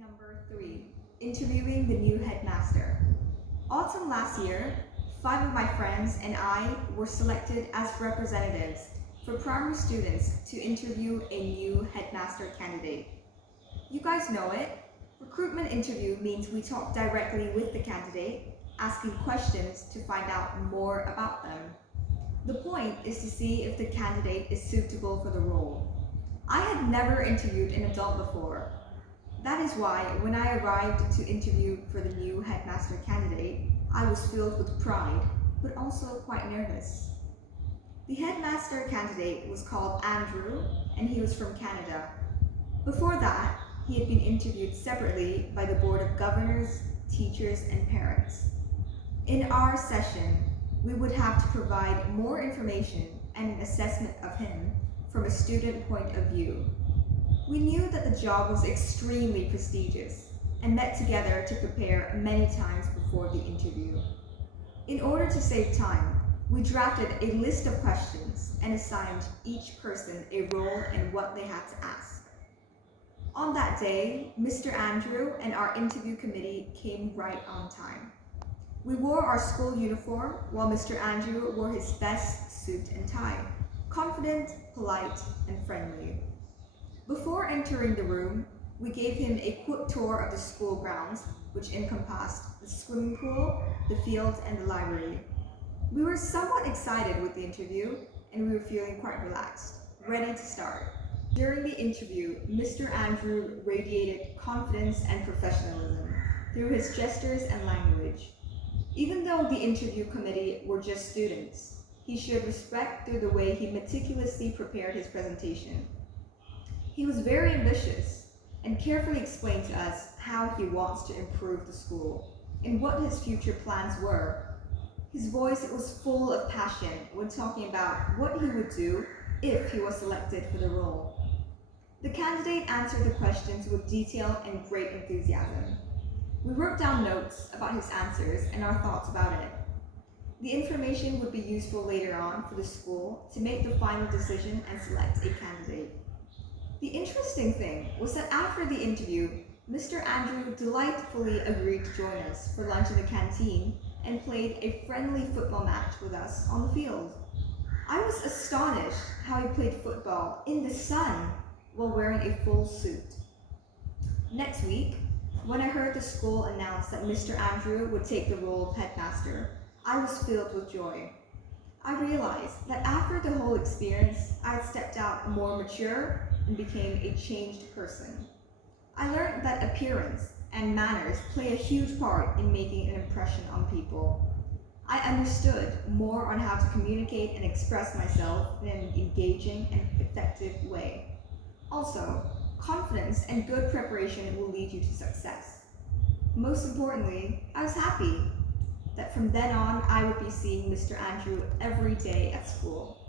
Number 3. Interviewing the new headmaster. Autumn last year, 5 of my friends and I were selected as representatives for primary students to interview a new headmaster candidate. You guys know it. Recruitment interview means we talk directly with the candidate, asking questions to find out more about them. The point is to see if the candidate is suitable for the role. I had never interviewed an adult before. That is why when I arrived to interview for the new headmaster candidate, I was filled with pride, but also quite nervous. The headmaster candidate was called Andrew, and he was from Canada. Before that, he had been interviewed separately by the Board of Governors, teachers, and parents. In our session, we would have to provide more information and an assessment of him from a student point of view. We knew that the job was extremely prestigious and met together to prepare many times before the interview. In order to save time, we drafted a list of questions and assigned each person a role and what they had to ask. On that day, Mr. Andrew and our interview committee came right on time. We wore our school uniform while Mr. Andrew wore his best suit and tie, confident, polite, and friendly. Before entering the room, we gave him a quick tour of the school grounds, which encompassed the swimming pool, the field, and the library. We were somewhat excited with the interview, and we were feeling quite relaxed, ready to start. During the interview, Mr. Andrew radiated confidence and professionalism through his gestures and language. Even though the interview committee were just students, he showed respect through the way he meticulously prepared his presentation. He was very ambitious and carefully explained to us how he wants to improve the school and what his future plans were. His voice was full of passion when talking about what he would do if he was selected for the role. The candidate answered the questions with detail and great enthusiasm. We wrote down notes about his answers and our thoughts about it. The information would be useful later on for the school to make the final decision and select a candidate. The interesting thing was that after the interview, Mr. Andrew delightfully agreed to join us for lunch in the canteen and played a friendly football match with us on the field. I was astonished how he played football in the sun while wearing a full suit. Next week, when I heard the school announce that Mr. Andrew would take the role of headmaster, I was filled with joy. I realized that after the whole experience, I had stepped out more mature and became a changed person. I learned that appearance and manners play a huge part in making an impression on people. I understood more on how to communicate and express myself in an engaging and effective way. Also, confidence and good preparation will lead you to success. Most importantly, I was happy that from then on I would be seeing Mr. Andrew every day at school.